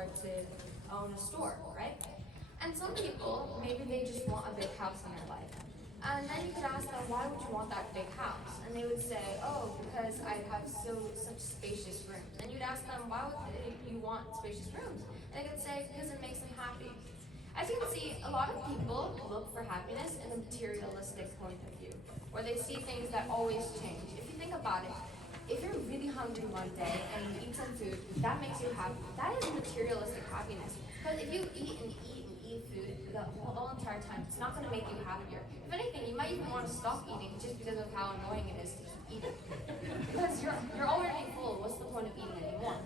afford to own a store, right? And some people, maybe they just want a big house in their life. And then you could ask them, why would you want that big house? And they would say, oh, because I have such spacious rooms. And you'd ask them, why would you want spacious rooms? And they could say, because it makes them happy. As you can see, a lot of people look for happiness in a materialistic point of view, where they see things that always change. If you think about it, if you're really hungry one day and you eat some food, that makes you happy. That is materialistic happiness. Because if you eat and eat and eat food the whole entire time, it's not going to make you happier. If anything, you might even want to stop eating just because of how annoying it is to keep eating. Because you're already full. What's the point of eating anymore?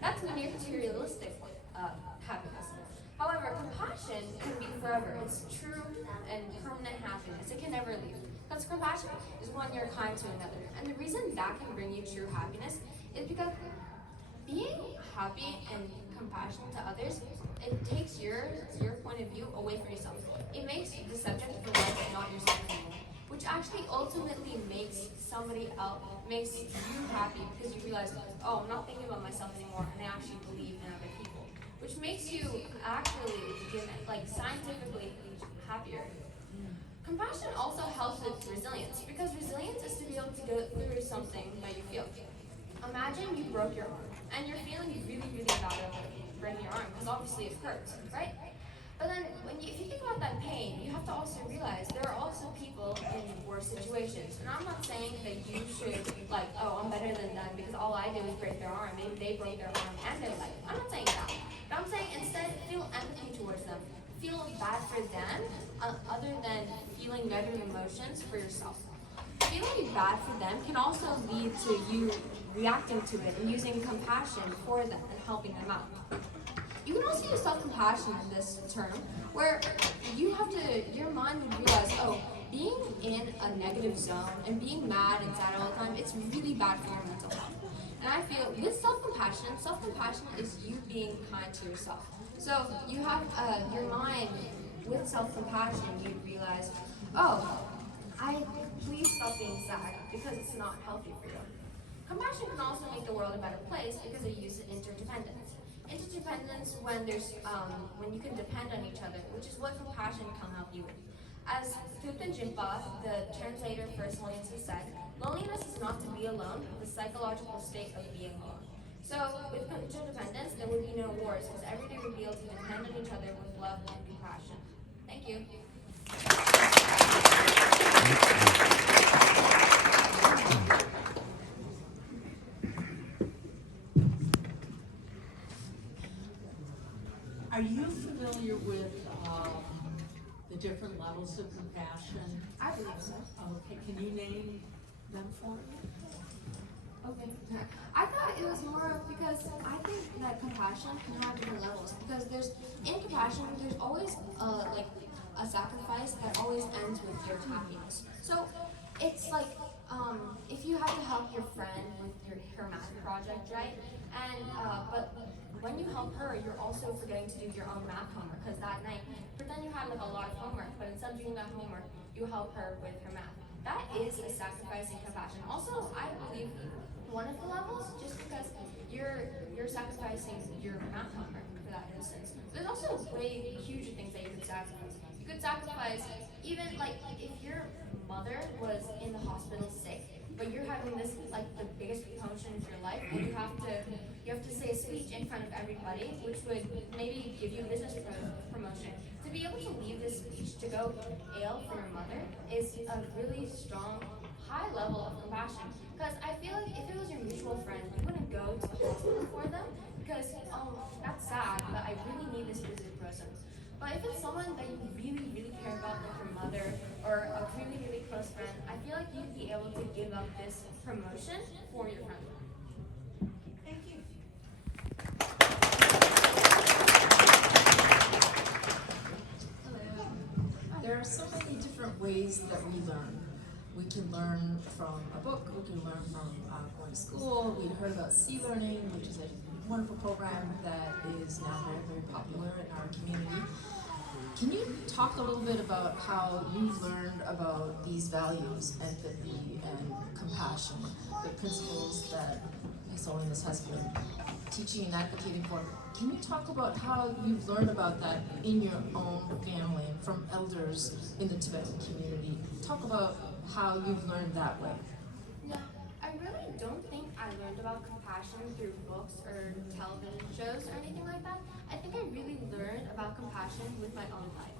That's materialistic happiness. However, compassion can be forever. It's true and permanent happiness. It can never leave. Because compassion is when you're kind to another. And the reason that can bring you true happiness is because being happy and compassionate to others, it takes your point of view away from yourself. It makes the subject of your life not yourself anymore, which actually ultimately makes somebody else, makes you happy because you realize, oh, I'm not thinking about myself anymore, and I actually believe in other people, which makes you actually, scientifically happier. Compassion also helps with resilience, because resilience is to be able to go through something that you feel. Imagine you broke your arm, and you're feeling really, really bad about breaking your arm, because obviously it hurts, right? But then, if you think about that pain, you have to also realize there are also people in worse situations. And I'm not saying that you should, oh, I'm better than them because all I did was break their arm. Maybe they broke their arm and their leg. I'm not saying that. But I'm saying instead, feel empathy towards them. Feel bad for them, other than feeling negative emotions for yourself. Feeling bad for them can also lead to you reacting to it and using compassion for them and helping them out. You can also use self-compassion in this term, where your mind would realize, oh, being in a negative zone and being mad and sad all the time, it's really bad for your mental health. And I feel with self-compassion is you being kind to yourself. So you have your mind with self-compassion, you'd realize, oh, please stop being sad because it's not healthy for you. Compassion can also make the world a better place because it uses interdependence. Interdependence when you can depend on each other, which is what compassion can help you with. As Thupten Jinpa, the translator for Holiness, said, loneliness is not to be alone, but the psychological state of being alone. So with interdependence, there would be no wars because everybody would be able to depend on each other with love and compassion. Thank you. Are you familiar with the different levels of compassion? I believe so. Okay, can you name them for me? Okay. I thought it was more because I think that compassion can have different levels. Because in compassion, there's always a sacrifice that always ends with your happiness. So it's like if you have to help your friend with her math project, right? And but when you help her, you're also forgetting to do your own math homework, because that night, pretend you had a lot of homework, but instead of doing that homework, you help her with her math. That is a sacrifice in compassion. Also, I believe one of the levels, just because you're sacrificing your math homework for that instance. There's also way huger things that you could sacrifice. You could sacrifice even if your mother was in the hospital sick, but you're having this the biggest promotion of your life, and you have to say a speech in front of everybody, which would maybe give you a business promotion. To be able to leave this speech to go ale for your mother is a really strong, high level of compassion. Because I feel like if it was your mutual friend, you wouldn't go to the hospital for them because, oh, that's sad, but I really need this specific person. But if it's someone that you really, really care about, like your mother or a really, really close friend, I feel like you'd be able to give up this promotion for your friend. Thank you. There are so many different ways that we learn. We can learn from a book, we can learn from going to school. We heard about C-Learning, which is a wonderful program that is now very, very popular in our community. Can you talk a little bit about how you've learned about these values, empathy and compassion, the principles that His Holiness has been teaching and advocating for. Can you talk about how you've learned about that in your own family and from elders in the Tibetan community? Talk about how you've learned that way. Yeah, I really don't think I learned about compassion through books or television shows or anything like that. I think I really learned about compassion with my own life.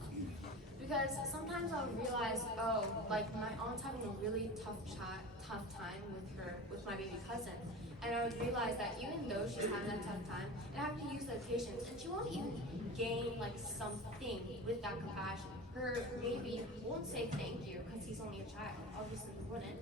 Because sometimes I'll realize, oh, like my aunt's having a really tough time with my baby cousin. And I would realize that even though she's having that tough time, I have to use that patience, and she won't even gain like something with that compassion. Her baby won't say thank you because he's only a child. Obviously, he wouldn't.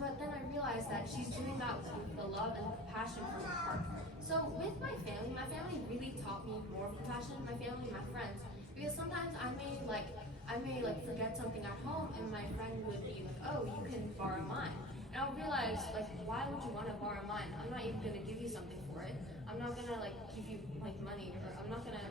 But then I realized that she's doing that with the love and the compassion from her heart. So with my family really taught me more compassion. My family, my friends, because sometimes I may forget something at home, and my friend would be like, "Oh, you can borrow mine." And I'll realize, like, why would you want to borrow mine? I'm not even gonna give you something for it. I'm not gonna like give you like money, or I'm not gonna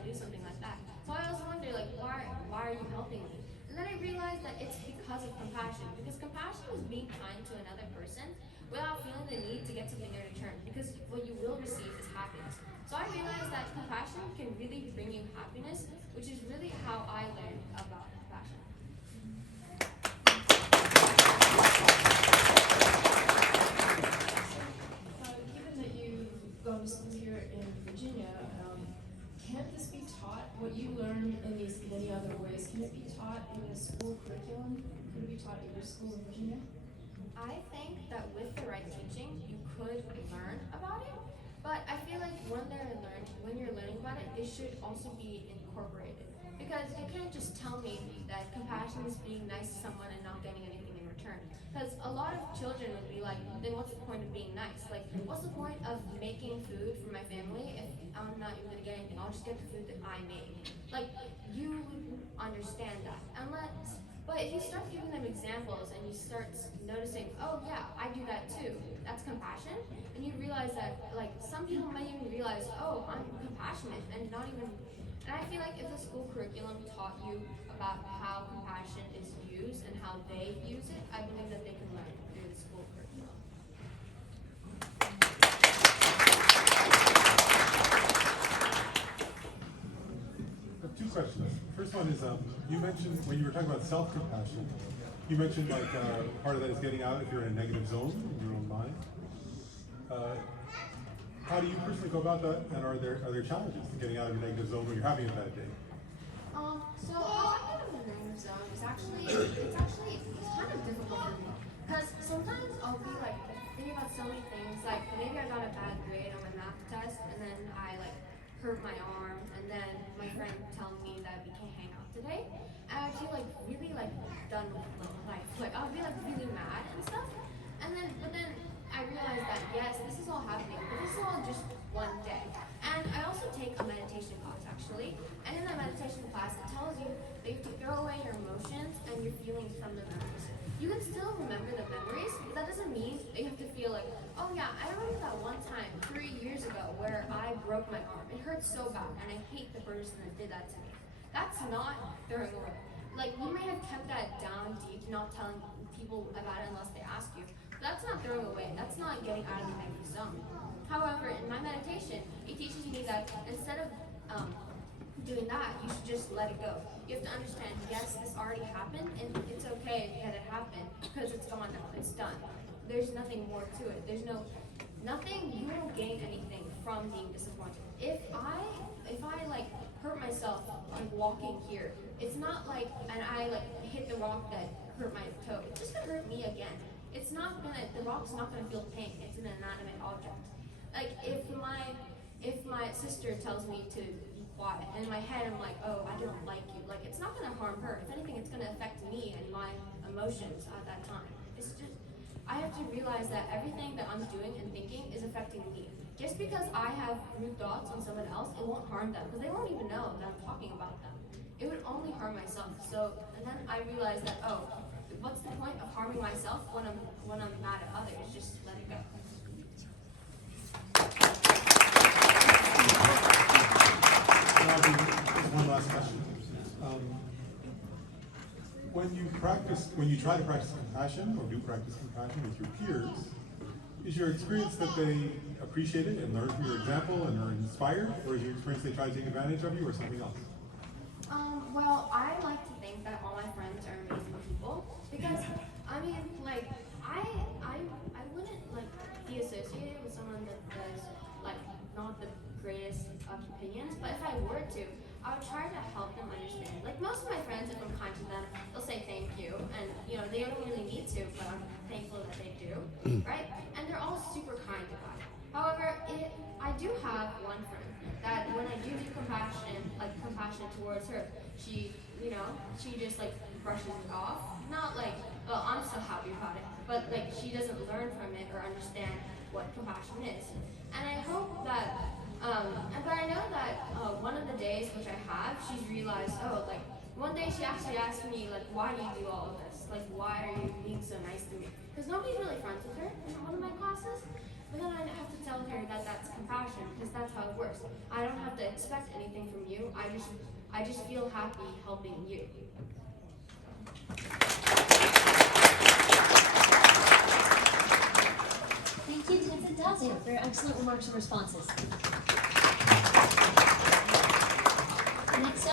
do something like that. So I always wonder, like, why are you helping me? And then I realized that it's because of compassion. Because compassion is being kind to another person without feeling the need to get something in return. Because what you will receive is happiness. So I realized that compassion can really bring you happiness, which is really how I learned about compassion. Given that you've gone to school here in Virginia, can this be taught, what you learned in these many other ways, can it be taught in a school curriculum? Could it be taught in your school in Virginia? I think that with the right teaching, you could learn about it, but I feel like when you're learning about it, it should also be incorporated. Because you can't just tell me that compassion is being nice to someone and not getting anything in return. Because a lot of children would be like, then what's the point of being nice? Like, what's the point of making food for my family if I'm not even gonna get anything? I'll just get the food that I made. Like, you understand that. But if you start giving them examples and you start noticing, oh yeah, I do that too, that's compassion, and you realize that, like, some people might even realize, oh, I'm compassionate, and not even, and I feel like if the school curriculum taught you about how compassion is used and how they use it, I believe that they can learn through the school curriculum. I have two questions. First one is, you mentioned when you were talking about self-compassion, you mentioned like part of that is getting out if you're in a negative zone in your own mind. How do you personally go about that, and are there challenges to getting out of your negative zone when you're having a bad day? So how I get out of the negative zone is it's kind of difficult for me. Because sometimes I'll be like thinking about so many things, like maybe I got a bad grade on my math test, and then I like hurt my arm, and then my friend telling me that we can't hang out today, and I feel like really like done with life. Like I'll be like really mad and stuff, but then I realize that yes, this is all happening, but this is all just one day. And I also take a meditation class actually, and in that meditation class it tells you that you have to throw away your emotions and your feelings from the memories. You can still remember the memories, but that doesn't mean that you have to feel like, oh yeah, I remember that one time 3 years ago where I broke my arm. It hurt so bad, and I hate the person that did that to me. That's not throwing away. Like, you may have kept that down deep, not telling people about it unless they ask you. But that's not throwing away. That's not getting out of the negative zone. However, in my meditation, it teaches me that instead of doing that, you should just let it go. You have to understand, yes, this already happened, and it's okay that it happened because it's gone now. It's done. There's nothing more to it. Nothing. You won't gain anything from being disappointed. If I like hurt myself like walking here, it's not like, and I like hit the rock that hurt my toe. It's just gonna hurt me again. The rock's not gonna feel pain. It's an inanimate object. Like if my sister tells me to be quiet, and in my head I'm like, oh, I don't like you. Like, it's not gonna harm her. If anything, it's gonna affect me and my emotions at that time. It's just, I have to realize that everything that I'm doing and thinking is affecting me. Just because I have rude thoughts on someone else, it won't harm them, because they won't even know that I'm talking about them. It would only harm myself. And then I realized that, oh, what's the point of harming myself when I'm mad at others? Just let it go. One last question. When you try to practice compassion or do practice compassion with your peers, Is your experience that they appreciate it and learn from your example and are inspired, or is your experience they try to take advantage of you, or something else? Well, I like to think that all my friends are amazing people because, I mean, like, I wouldn't, like, be associated with someone that does, like, not the greatest of opinions, but if I were to, I would try to help them understand. Like, most of my friends, if I'm kind to them, they'll say thank you, and, you know, they don't really need to, but I'm thankful that they do, right? And they're all super kind about it. However, I do have one friend that when I do compassion towards her, she, you know, she just like brushes it off. Not like, well, I'm so happy about it, but like she doesn't learn from it or understand what compassion is. And I hope that, but I know that one of the days which I have, she's realized, oh, like one day she actually asked me, like, why do you do all of this? Like, why are you being so nice to me? Because nobody's really friends with her in one of my classes. But then I have to tell her that that's compassion, because that's how it works. I don't have to expect anything from you. I just feel happy helping you. Thank you, Tim and Dazae, for your excellent remarks and responses. Next up.